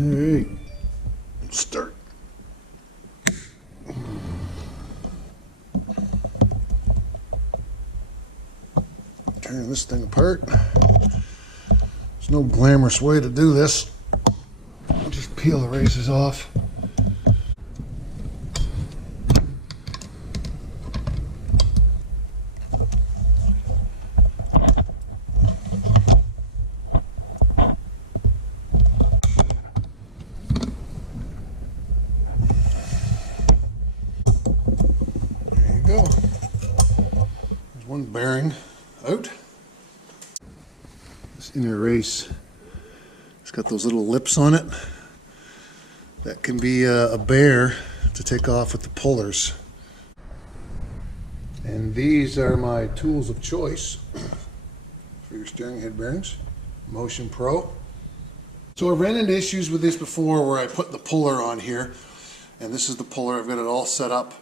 Alright, start. Tearing this thing apart. There's no glamorous way to do this. Just peel the races off. Go. There's one bearing out. This inner race, it's got those little lips on it. That can be a bear to take off with the pullers. And these are my tools of choice for your steering head bearings. Motion Pro. So I've ran into issues with this before where I put the puller on here, and this is the puller. I've got it all set up.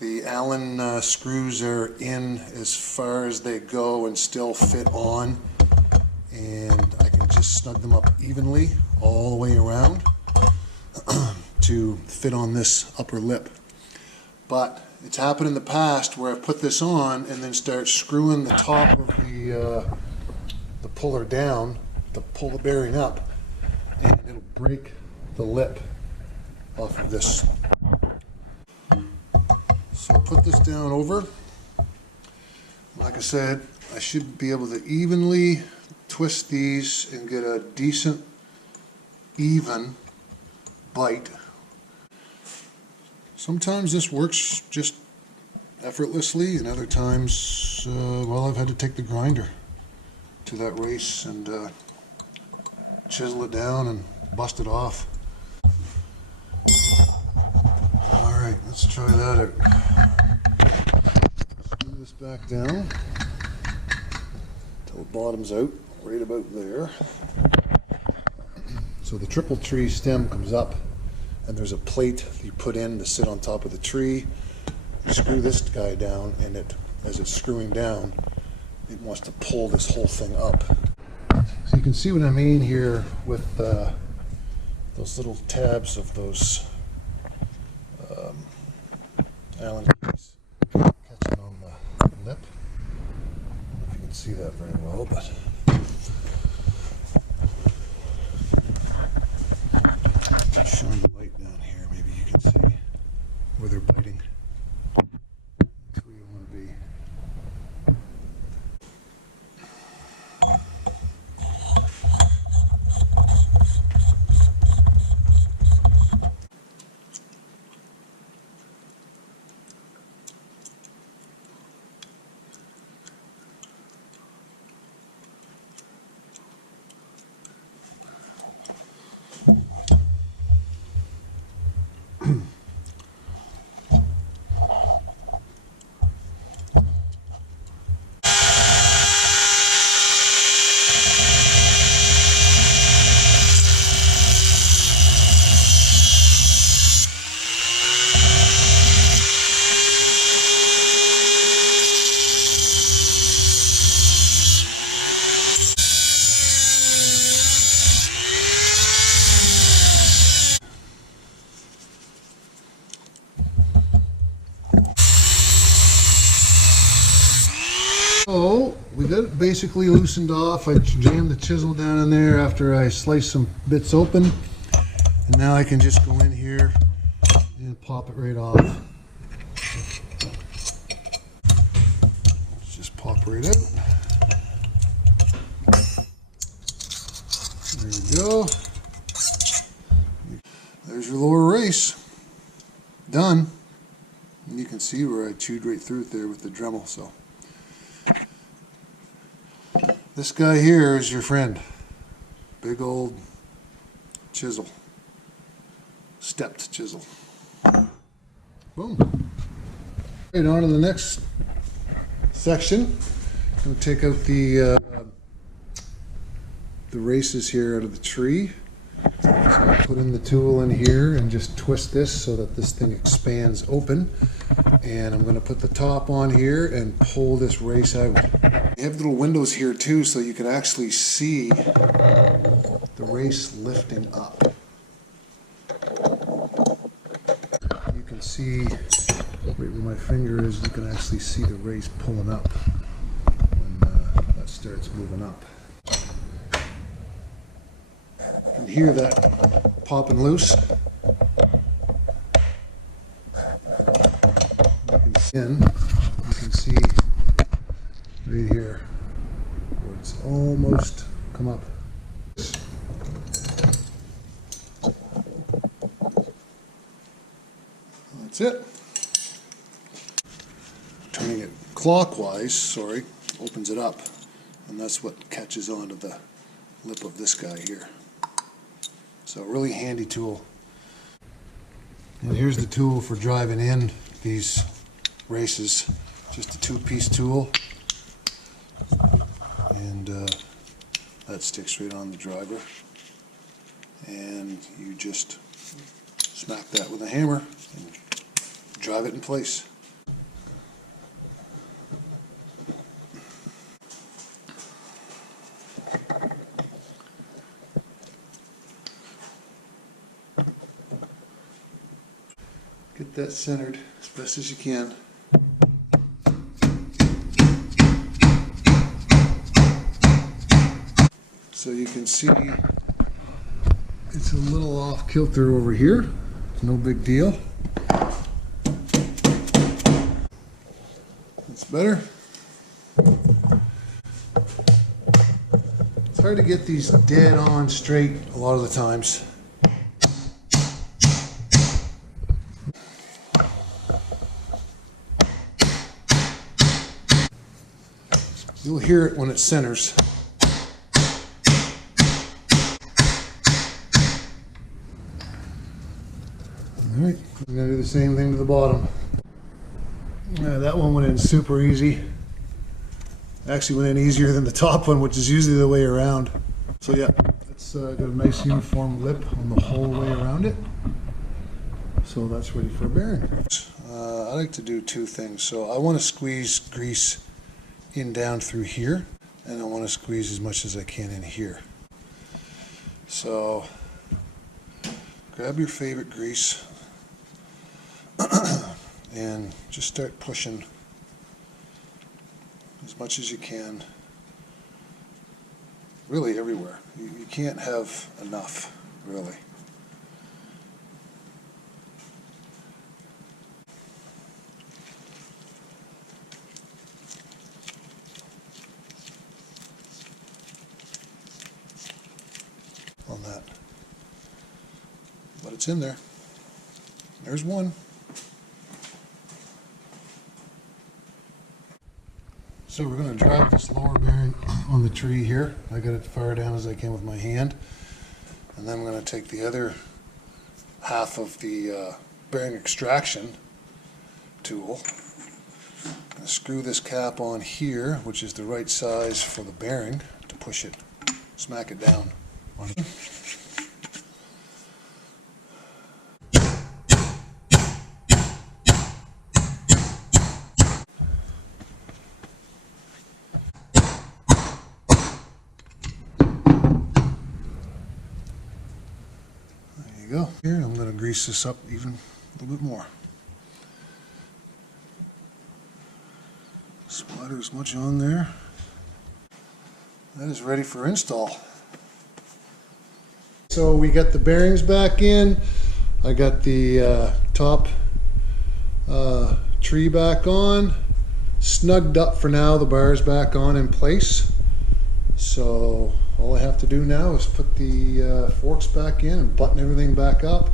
The Allen screws are in as far as they go and still fit on, and I can just snug them up evenly all the way around to fit on this upper lip. But it's happened in the past where I've put this on and then start screwing the top of the puller down to pull the bearing up, and it'll break the lip off of this. So I'll put this down over. Like I said, I should be able to evenly twist these and get a decent, even bite. Sometimes this works just effortlessly, and other times, well, I've had to take the grinder to that race and chisel it down and bust it off. Alright, let's try that out. Screw this back down till the bottom's out, right about there. So the triple tree stem comes up, and there's a plate that you put in to sit on top of the tree. You screw this guy down, and as it's screwing down, it wants to pull this whole thing up. So you can see what I mean here with those little tabs of those Allen keys catching on the lip. I don't know if you can see that very well, but shine the light down here, maybe you can see where they're biting. That's where you want to be. So we got it basically loosened off. I jammed the chisel down in there after I sliced some bits open, and now I can just go in here and pop it right off. Let's just pop right out. There you go. There's your lower race. Done. And you can see where I chewed right through it there with the Dremel. So this guy here is your friend. Big old chisel. Stepped chisel. Boom. Right, on to the next section. I'm going to take out the races here out of the tree. So I put in the tool in here and just twist this so that this thing expands open. And I'm going to put the top on here and pull this race out. You have little windows here too, so you can actually see the race lifting up. See right where my finger is, you can actually see the race pulling up when that starts moving up. You can hear that popping loose. You can see right here where it's almost come up. That's it. Turning it clockwise, opens it up, and that's what catches onto the lip of this guy here. So really handy tool. And here's the tool for driving in these races. Just a two-piece tool, and that sticks right on the driver, and you just smack that with a hammer and drive it in place. Get that centered as best as you can. So you can see it's a little off kilter over here. No big deal. That's better. It's hard to get these dead on straight a lot of the times. You'll hear it when it centers. Alright, I'm going to do the same thing to the bottom. That one went in super easy. Actually went in easier than the top one, which is usually the way around. So yeah, it's got a nice uniform lip on the whole way around it. So that's ready for a bearing. I like to do two things. So I want to squeeze grease in down through here, and I want to squeeze as much as I can in here. So grab your favorite grease and just start pushing as much as you can, really everywhere. You can't have enough, really. On that, but it's in there. There's one. So we're going to drive this lower bearing on the tree here. I got it far down as I can with my hand, and then I'm going to take the other half of the bearing extraction tool and screw this cap on here, which is the right size for the bearing, to push it, smack it down on it. Go. Here, I'm going to grease this up even a little bit more. Splatter as much on there. That is ready for install. So we got the bearings back in. I got the top tree back on. Snugged up for now. The bar's back on in place. So all I have to do now is put the forks back in and button everything back up.